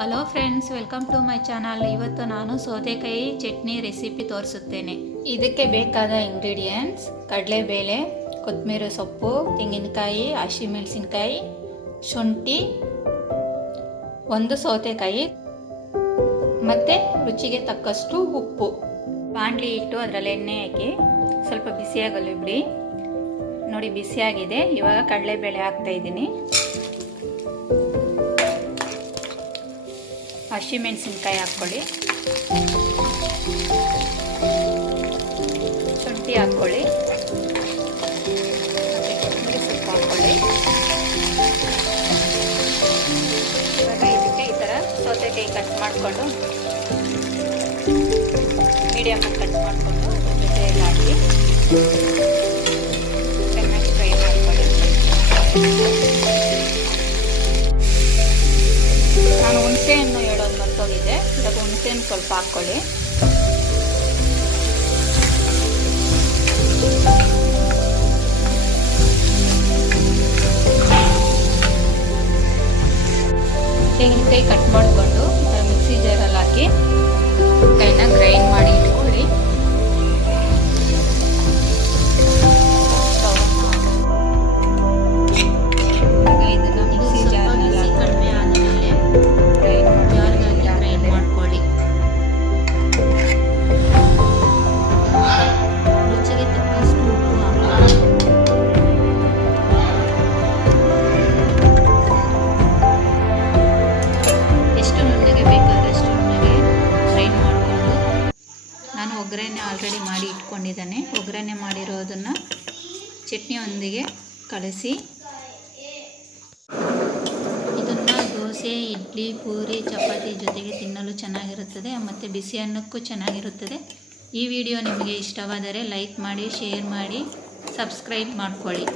Hello friends, welcome to my channel. ಇವತ್ತು ನಾನು ಸೌತೆಕಾಯಿ ಚಟ್ನಿ ರೆಸಿಪಿ ತೋರಿಸುತ್ತೇನೆ. ಇದಕ್ಕೆ ಬೇಕಾದ ಇಂಗ್ರೀಡಿಯೆಂಟ್ಸ್: ಕಡಲೆಬೇಳೆ, ಕೊತ್ತಂಬರಿ ಸೊಪ್ಪು, ತೆಂಗಿನಕಾಯಿ, ಹಸಿಮೆಣಸಿನಕಾಯಿ, ಶುಂಠಿ, ಒಂದು ಸೌತೆಕಾಯಿ ಮತ್ತು ರುಚಿಗೆ ತಕ್ಕಷ್ಟು ಉಪ್ಪು. ಬಾಣಲಿ ಇಟ್ಟು ಅದರಲ್ಲಿ ಎಣ್ಣೆ ಹಾಕಿ ಸ್ವಲ್ಪ ಬಿಸಿಯಾಗಲು ಬಿಡಿ. ನೋಡಿ, ಬಿಸಿಯಾಗಿದೆ. ಇವಾಗ ಕಡಲೆಬೇಳೆ ಹಾಕ್ತಾ ಇದ್ದೀನಿ. ಹಸಿಮೆಣಸಿನಕಾಯಿ ಹಾಕ್ಕೊಳ್ಳಿ, ಶುಂಠಿ ಹಾಕ್ಕೊಳ್ಳಿ, ಮತ್ತು ಕೊತ್ತಂಬರಿ ಸೊಪ್ಪು ಹಾಕ್ಕೊಳ್ಳಿ. ಇವಾಗ ಇದಕ್ಕೆ ಈ ಥರ ಸೌತೆಕಾಯಿ ಕಟ್ ಮಾಡಿಕೊಂಡು ಮೀಡಿಯಮಾಗಿ ಕಟ್ ಮಾಡಿಕೊಂಡು ಅದ್ರ ಜೊತೆಯಲ್ಲಿ ಹಾಕಿ ಚೆನ್ನಾಗಿ ಫ್ರೈ ಮಾಡ್ಕೊಳ್ಳಿ. ನಾನು ಹುಣಸೆಹಣ್ಣು ಹೇಳೋದು ಮರ್ತೋಗಿದೆ. ಇವಾಗ ಹುಣಸೆಹಣ್ಣು ಸ್ವಲ್ಪ ಹಾಕ್ಕೊಳ್ಳಿ. ತೆಂಗಿನಕಾಯಿ ಕಟ್ ಮಾಡಿಕೊಂಡು ಮಿಕ್ಸಿ ಜಾರಲ್ಲಿ ಹಾಕಿ ಕೈನ ಗ್ರೈಂಡ್ ಮಾಡಿ ಇಟ್ಕೊಳ್ಳಿ. ಇದನ್ನು ಮಿಕ್ಸಿ ಜಾರ್ನಲ್ಲಿ ಕಡಿಮೆ ಆದಮೇಲೆ ಗ್ರೈಂಡ್ ಮಾಡ್ಕೊಳ್ಳಿ. ರುಚಿಗೆ ತಕ್ಕಷ್ಟು ಉಪ್ಪು ಹಾಕಿ ಎಷ್ಟು ನುಣ್ಣಗೆ ಬೇಕಾದರೆ ಅಷ್ಟು ನುಣ್ಣಗೆ ಗ್ರೈಂಡ್ ಮಾಡಿಕೊಂಡು, ನಾನು ಒಗ್ಗರಣೆ ಆಲ್ರೆಡಿ ಮಾಡಿ ಇಟ್ಕೊಂಡಿದ್ದೇನೆ. ಒಗ್ಗರಣೆ ಮಾಡಿರೋದನ್ನು ಚಟ್ನಿಯೊಂದಿಗೆ ಕಲಸಿ ಇದನ್ನು ದೋಸೆ, ಇಡ್ಲಿ, ಪೂರಿ, ಚಪಾತಿ ಜೊತೆಗೆ ತಿನ್ನಲು ಚೆನ್ನಾಗಿರುತ್ತದೆ ಮತ್ತು ಬಿಸಿ ಅನ್ನಕ್ಕೂ ಚೆನ್ನಾಗಿರುತ್ತದೆ. ಈ ವಿಡಿಯೋ ನಿಮಗೆ ಇಷ್ಟವಾದರೆ ಲೈಕ್ ಮಾಡಿ, ಶೇರ್ ಮಾಡಿ, ಸಬ್ಸ್ಕ್ರೈಬ್ ಮಾಡ್ಕೊಳ್ಳಿ.